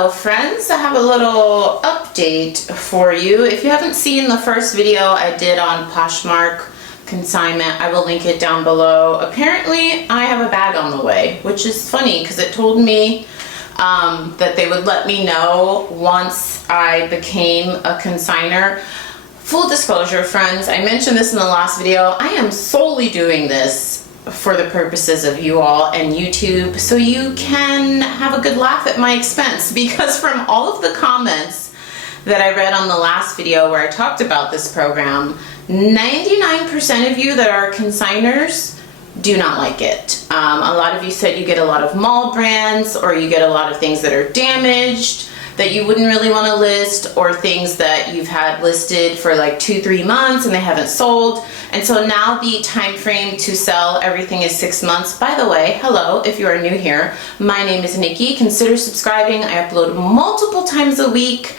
Hello friends, I have a little update for you. If you haven't seen the first video I did on Poshmark Consignment, I will link it down below. Apparently I have a bag on the way, which is funny because it told me that they would let me know once I became a consigner. Full disclosure friends, I mentioned this in the last video, I am solely doing this for the purposes of you all and YouTube, so you can have a good laugh at my expense, because from all of the comments that I read on the last video where I talked about this program, 99% of you that are consigners do not like it. A lot of you said you get a lot of mall brands, or you get a lot of things that are damaged that you wouldn't really want to list, or things that you've had listed for like 2-3 months and they haven't sold. And so now the time frame to sell everything is 6 months. By the way, hello, if you are new here, my name is Nikki. Consider subscribing. I upload multiple times a week.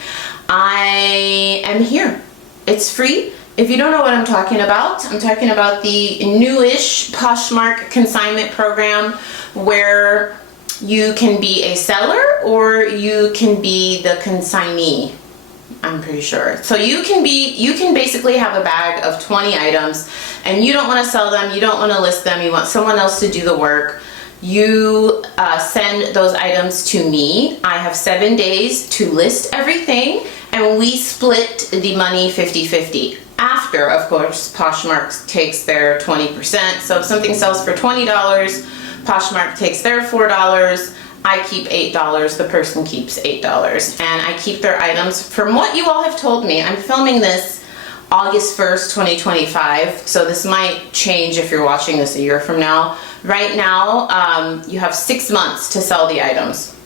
I am here. It's free. If you don't know what I'm talking about the newish Poshmark consignment program, where you can be a seller or you can be the consignee, I'm pretty sure. So you can basically have a bag of 20 items and you don't want to sell them, you don't want to list them, you want someone else to do the work. You send those items to me. I have 7 days to list everything, and we split the money 50-50. After, of course, Poshmark takes their 20%. So if something sells for $20, Poshmark takes their $4, I keep $8, the person keeps $8, and I keep their items. From what you all have told me, I'm filming this August 1st, 2025, so this might change if you're watching this a year from now. Right now, you have 6 months to sell the items.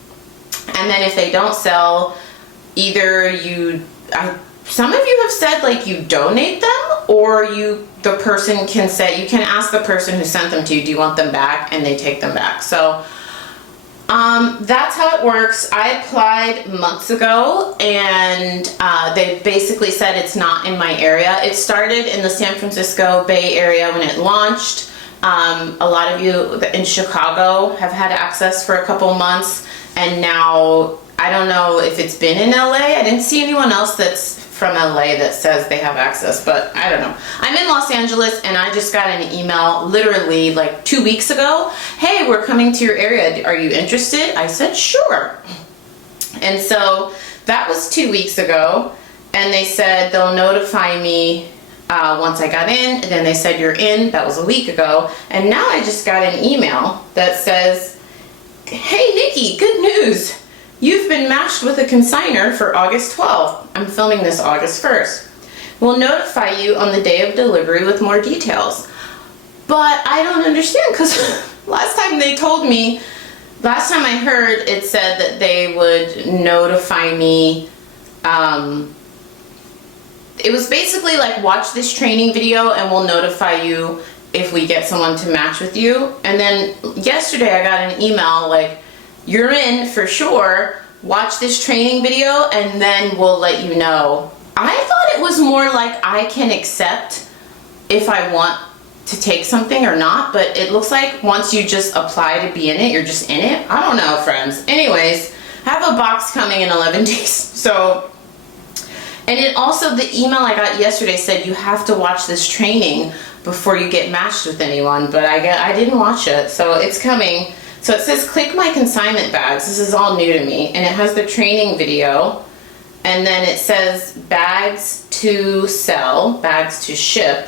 And then if they don't sell, either some of you have said like you donate them, or the person can say, you can ask the person who sent them to you, do you want them back? And they take them back. So that's how it works. I applied months ago, and they basically said it's not in my area. It started in the San Francisco Bay Area when it launched. A lot of you in Chicago have had access for a couple months, and now I don't know if it's been in LA. I didn't see anyone else that's from LA that says they have access, but I don't know. I'm in Los Angeles, and I just got an email literally like 2 weeks ago. Hey, we're coming to your area. Are you interested? I said, sure. And so that was 2 weeks ago, and they said they'll notify me once I got in. And then they said you're in. That was a week ago. And now I just got an email that says, hey, Nikki, good news. You've been matched with a consigner for August 12th. I'm filming this August 1st. We'll notify you on the day of delivery with more details. But I don't understand, because last time I heard, it said that they would notify me. It was basically like, watch this training video and we'll notify you if we get someone to match with you. And then yesterday I got an email like, you're in for sure, watch this training video and then we'll let you know. I thought it was more like I can accept if I want to take something or not, but it looks like once you just apply to be in it, you're just in it. I don't know, friends. Anyways, I have a box coming in 11 days. So, and it also, the email I got yesterday said you have to watch this training before you get matched with anyone, but I didn't watch it, so it's coming. So it says click my consignment bags. This is all new to me. And it has the training video. And then it says bags to sell, bags to ship.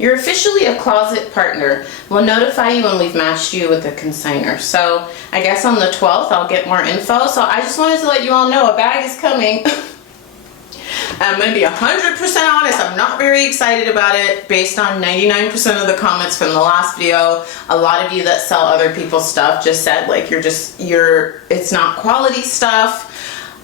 You're officially a closet partner. We'll notify you when we've matched you with a consigner. So I guess on the 12th I'll get more info. So I just wanted to let you all know a bag is coming. I'm going to be 100% honest, I'm not very excited about it based on 99% of the comments from the last video. A lot of you that sell other people's stuff just said like it's not quality stuff.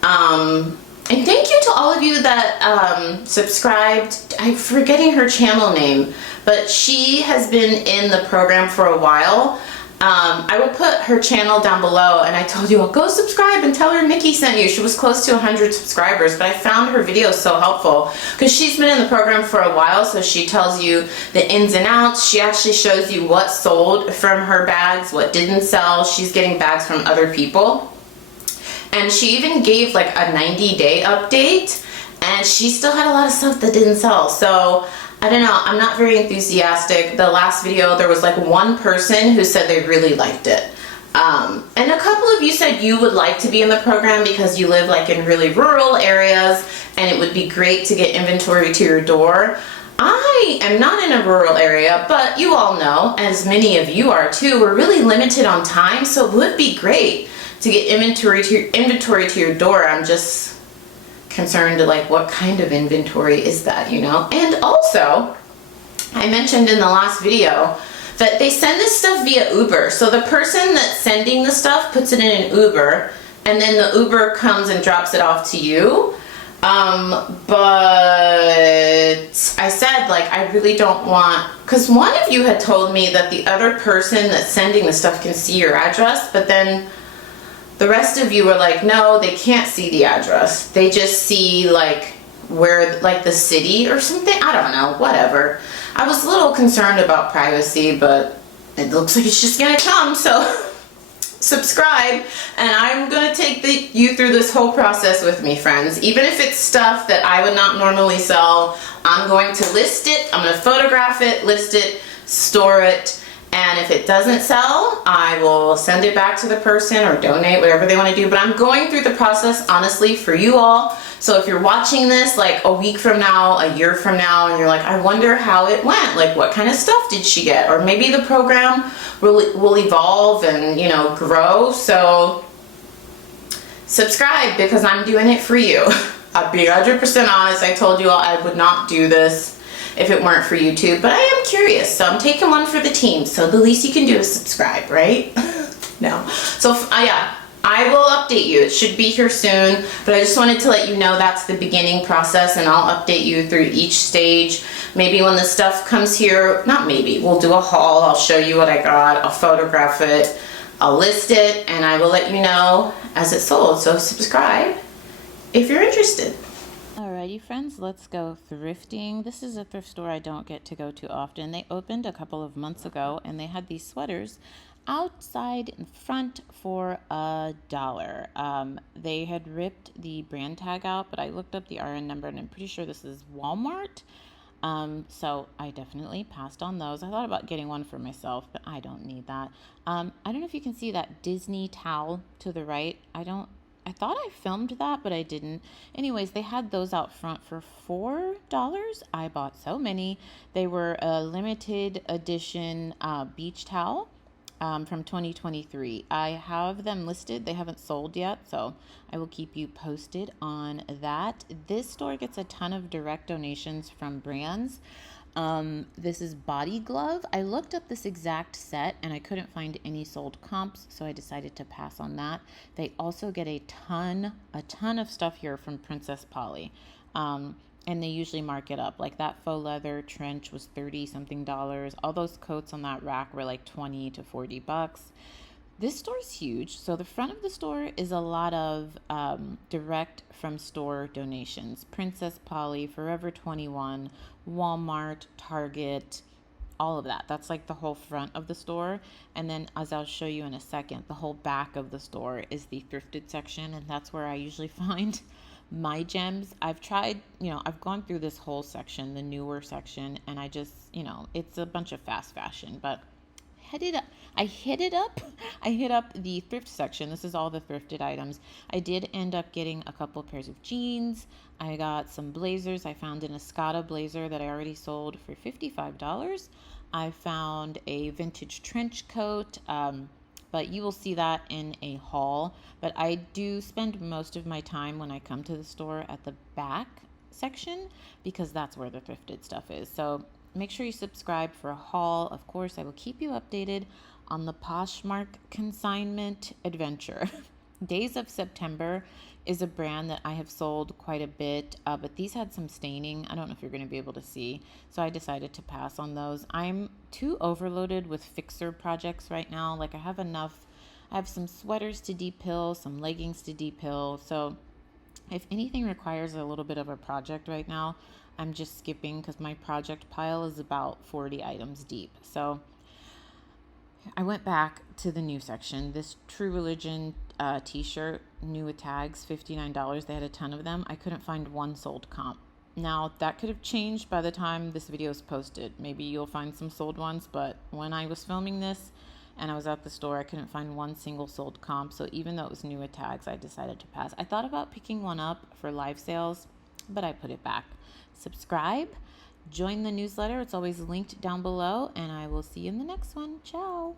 And thank you to all of you that subscribed. I'm forgetting her channel name, but she has been in the program for a while. I will put her channel down below, and I told you, well, go subscribe and tell her Nikki sent you. She was close to 100 subscribers, but I found her videos so helpful because she's been in the program for a while, so she tells you the ins and outs. She actually shows you what sold from her bags, what didn't sell. She's getting bags from other people. And she even gave like a 90-day update, and she still had a lot of stuff that didn't sell. So I don't know, I'm not very enthusiastic. The last video, there was like one person who said they really liked it. And a couple of you said you would like to be in the program because you live like in really rural areas and it would be great to get inventory to your door. I am not in a rural area, but you all know, as many of you are too, we're really limited on time, so it would be great to get inventory to your door. I'm just concerned like what kind of inventory is that, you know? And also, I mentioned in the last video that they send this stuff via Uber. So the person that's sending the stuff puts it in an Uber, and then the Uber comes and drops it off to you. But I said, like, I really don't want, because one of you had told me that the other person that's sending the stuff can see your address, but then the rest of you were like, no, they can't see the address. They just see like where, like the city or something. I don't know, whatever. I was a little concerned about privacy, but it looks like it's just gonna come, so subscribe, and I'm gonna take you through this whole process with me, friends. Even if it's stuff that I would not normally sell, I'm going to list it, I'm gonna photograph it, list it, store it, and if it doesn't sell, I will send it back to the person or donate, whatever they want to do. But I'm going through the process, honestly, for you all. So if you're watching this like a week from now, a year from now, and you're like, I wonder how it went, like what kind of stuff did she get? Or maybe the program will evolve and, you know, grow. So subscribe, because I'm doing it for you. I'll be 100% honest. I told you all I would not do this if it weren't for YouTube, but I am curious, so I'm taking one for the team, so the least you can do is subscribe, right? No. So yeah, I will update you. It should be here soon, but I just wanted to let you know that's the beginning process, and I'll update you through each stage. Maybe when the stuff comes here, not maybe, we'll do a haul, I'll show you what I got, I'll photograph it, I'll list it, and I will let you know as it's sold. So subscribe if you're interested. Alrighty friends, let's go thrifting. This is a thrift store I don't get to go to often. They opened a couple of months ago and they had these sweaters outside in front for $1. They had ripped the brand tag out, but I looked up the RN number and I'm pretty sure this is Walmart. So I definitely passed on those. I thought about getting one for myself, but I don't need that. I don't know if you can see that Disney towel to the right. I thought I filmed that, but I didn't. Anyways, they had those out front for $4. I bought so many. They were a limited edition beach towel from 2023. I have them listed. They haven't sold yet, so I will keep you posted on that. This store gets a ton of direct donations from brands. This is Body Glove. I looked up this exact set and I couldn't find any sold comps, so I decided to pass on that. They also get a ton of stuff here from Princess Polly. And they usually mark it up. Like that faux leather trench was $30 something. All those coats on that rack were like 20 to 40 bucks. This store is huge. So the front of the store is a lot of direct from store donations. Princess Polly, Forever 21, Walmart, Target, all of that. That's like the whole front of the store. And then, as I'll show you in a second, the whole back of the store is the thrifted section, and that's where I usually find my gems. I've tried, I've gone through this whole section, the newer section, and I just, it's a bunch of fast fashion, but I hit up the thrift section. This is all the thrifted items. I did end up getting a couple pairs of jeans. I got some blazers. I found an Escada blazer that I already sold for $55. I found a vintage trench coat, but you will see that in a haul. But I do spend most of my time when I come to the store at the back section, because that's where the thrifted stuff is. So make sure you subscribe for a haul. Of course, I will keep you updated on the Poshmark consignment adventure. Days of September is a brand that I have sold quite a bit, but these had some staining. I don't know if you're going to be able to see, so I decided to pass on those. I'm too overloaded with fixer projects right now. Like I have enough. I have some sweaters to depill, some leggings to depill. So if anything requires a little bit of a project right now, I'm just skipping, because my project pile is about 40 items deep. So I went back to the new section. This True Religion t-shirt new with tags, $59. They had a ton of them. I couldn't find one sold comp. Now, that could have changed by the time this video is posted. Maybe you'll find some sold ones, but when I was filming this and I was at the store, I couldn't find one single sold comp. So even though it was new with tags, I decided to pass. I thought about picking one up for live sales, but I put it back. Subscribe, join the newsletter. It's always linked down below, and I will see you in the next one. Ciao.